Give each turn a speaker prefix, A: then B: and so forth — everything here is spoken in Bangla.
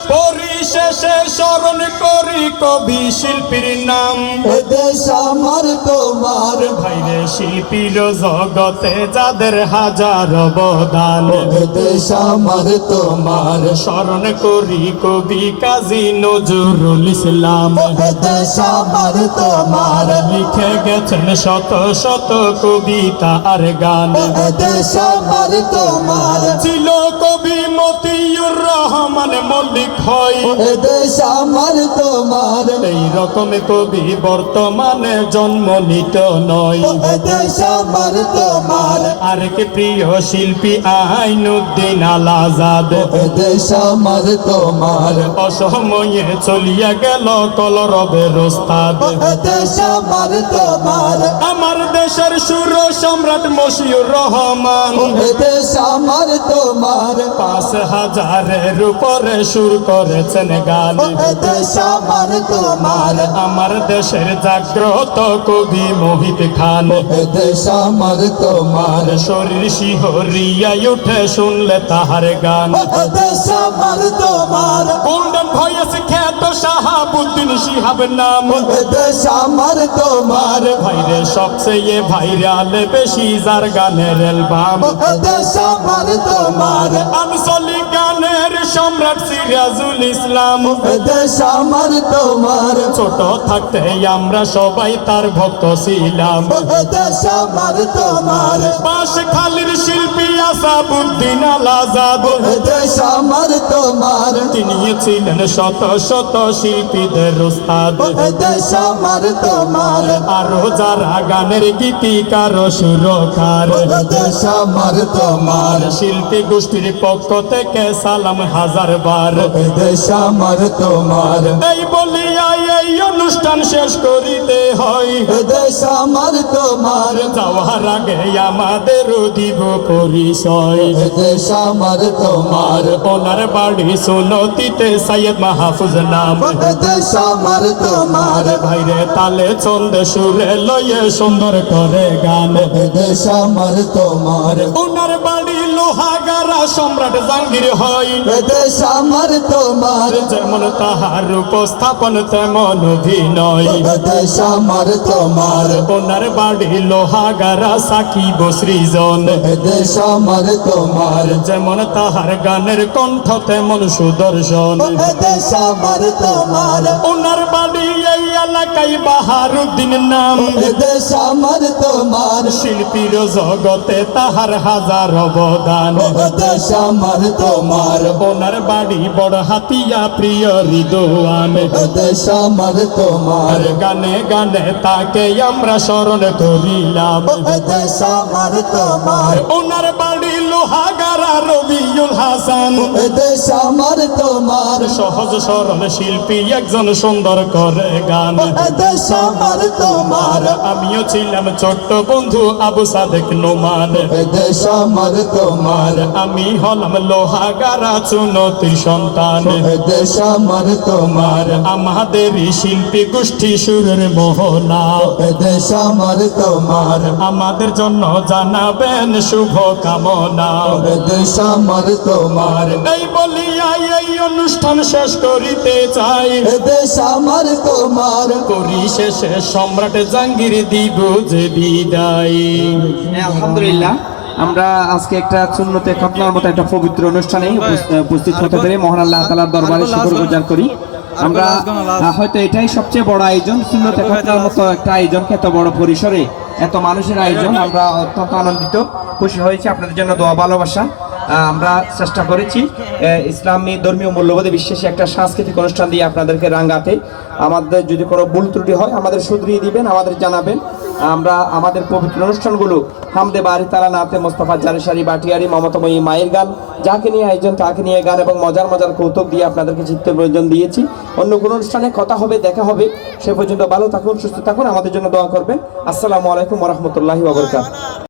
A: পরিশেষে স্মরণ করি কবি শিল্পীর নাম।
B: দেশ আমার তোমার
A: ভাইরে শিল্পীর জগতে যাদের হাজার অবদান।
B: দেশ আমার তোমার
A: স্মরণ করি কবি কাজী নজরুল ইসলাম।
B: দেশ আমার তোমার
A: লিখে গেছেন শত শত কবিতা আর গান।
B: দেশ আমার তোমার
A: ছিল কবি মতিউর রহমান মল্লিক হয়।
B: দেশ আমার তোমার
A: এই রকম কবি বর্তমানে জন্ম নিত নয়।
B: দেশ আমার তোমার
A: আর কে প্রিয় শিল্পী আইনুদ্দিন আল আজাদ।
B: দেশ আমার তোমার
A: অসময়ে চলিয়া গেল কলরবের ওস্তাদ।
B: দেশ আমার তোমার
A: আমার দেশের সুর সম্রাট মশিউর রহমান।
B: দেশ আমার তোমার
A: ৫,০০০-এর উপরে সুর করেছেন গান।
B: দেশ আমার তোমার
A: আমার দেশের জাগ্রত কবি মোহিত খান।
B: দেশ আমার তোমার
A: শরীর শিহরিয়ায় উঠে শুনলে তাহার গান।
B: দেশ আমার তোমার
A: গোল্ডেন ভয়েস খ্যাত শাহাবুদ্দিন শিহাব নাম।
B: দেশ আমার তোমার
A: ভাইরে সবচেয়ে ভাইরাল বেশি যার গানের অ্যালবাম।
B: দেশ আমার তোমার
A: আঞ্চলিক গানের সম্রাট সিরাজুল ইসলাম।
B: দেশ আমার তোমার
A: ছোট থাকতে আমরা সবাই তার ভক্ত ছিলাম।
B: দেশ আমার তোমার
A: বাঁশখালীর শিল্পী আসাদুদ্দিন আল আজাদ।
B: দেশ আমার তোমার
A: তিনি ছিলেন শত শত শিল্পীদের উস্তাদ।
B: দেশ আমার তোমার
A: আরো যারা গানের গীতিকার ও সুরকার।
B: দেশ আমার তোমার
A: শিল্পী গোষ্ঠীর পক্ষ থেকে সালাম হাজার বার।
B: দেশ আমার তোমার
A: এই বলিয়া এই অনুষ্ঠান শেষ করিতে হয়।
B: দেশ আমার তোমার
A: যাওয়ার আগে আমাদের দিব পরিচয়।
B: দেশ আমার তোমার
A: ওনার বাড়ি সুনতিতে সৈয়দ মাহফুজ নাম।
B: দেশ আমার তোমার
A: ভাইরে তালে ছন্দে সুরে লয়ে সুন্দর করে গান।
B: দেশ আমার তোমার
A: ওনার বাড়ি লোহাগাড়া সম্রাট জাহাঙ্গীর হয়।
B: দেশ আমার তোমার
A: যেমন তাহার উপস্থাপন তেমন অভিনয়।
B: দেশ আমার তোমার
A: ওনার বাড়ি লোহাগাড়া সাকিব সৃজন।
B: দেশ আমার তোমার
A: যেমন তাহার গানের কণ্ঠ তেমন সুদর্শন।
B: দেশ আমার তোমার
A: ওনার বাড়ি এই এলাকায় বাহারুদ্দিন নাম।
B: দেশ আমার তোমার
A: শিল্পীর জগতে তাহার হাজার অবদান।
B: দেশ আমার তোমার
A: ওনার বাড়ি বড় হাতিয়া প্রিয় রিদওয়ান।
B: দেশ আমার তোমার
A: আর গানে গানে তাকে আমরা স্মরণ করিলাম।
B: দেশ আমার তোমার
A: ওনার বাড়ি লোহাগাড়া রবিউল হাসান।
B: দেশ আমার তোমার
A: সহজ সরল শিল্পী একজন সুন্দর করে গান।
B: দেশ আমার তোমার
A: আমিও ছিলাম ছোট্ট বন্ধু আবু সাদেক নোমান।
B: দেশ আমার তোমার
A: আমি হলাম লোহাগাড়া চুনতির সন্তান।
B: দেশ আমার তোমার
A: আমাদের শিল্পী গোষ্ঠী সুরের মোহনা।
B: দেশ আমার তোমার
A: আমাদের জন্য জানাবেন শুভ কামনা।
B: দেশ আমার তোমার
A: এই বলিয়া এই অনুষ্ঠান শেষ করিতে চাই।
B: দেশ আমার তোমার
A: পরিশেষে সম্রাট জাহাঙ্গীর দিব যে বিদায়।
C: আলহামদুলিল্লাহ, আমরা আজকে একটা সুন্নতে খতনার মতো একটা পবিত্র অনুষ্ঠানে উপস্থিত হতে পেরে মহান আল্লাহ তাআলার দরবারে শুকর করি। আমরা হয়তো এটাই সবচেয়ে বড় আয়োজন, সুন্নতে খতনার মতো একটা আয়োজন, এত বড় পরিসরে এত মানুষের আয়োজন। আমরা অত্যন্ত আনন্দিত, খুশি হয়েছি। আপনাদের জন্য দোয়া ভালোবাসা। আমরা চেষ্টা করেছি ইসলামী ধর্মীয় মূল্যবোধে বিশ্বাসী একটা সাংস্কৃতিক অনুষ্ঠান দিয়ে আপনাদেরকে রাঙ্গাতে। আমাদের যদি কোনো ভুল ত্রুটি হয় আমাদের শুধরিয়ে দিবেন, আমাদের জানাবেন। আমরা আমাদের পবিত্র অনুষ্ঠানগুলো হামদে বাড়ি তারা নাতে মোস্তফা জারেশারি বাটিয়ারি মমতাময়ী মায়ের গান, যাকে নিয়ে আয়োজন তাকে নিয়ে গান এবং মজার মজার কৌতুক দিয়ে আপনাদেরকে চিত্ত প্রয়োজন দিয়েছি। অন্য কোনো অনুষ্ঠানে কথা হবে, দেখা হবে। সে পর্যন্ত ভালো থাকুন, সুস্থ থাকুন, আমাদের জন্য দোয়া করবেন। আসসালামু আলাইকুম ওয়া রাহমাতুল্লাহি ওয়া বারাকাতুহু।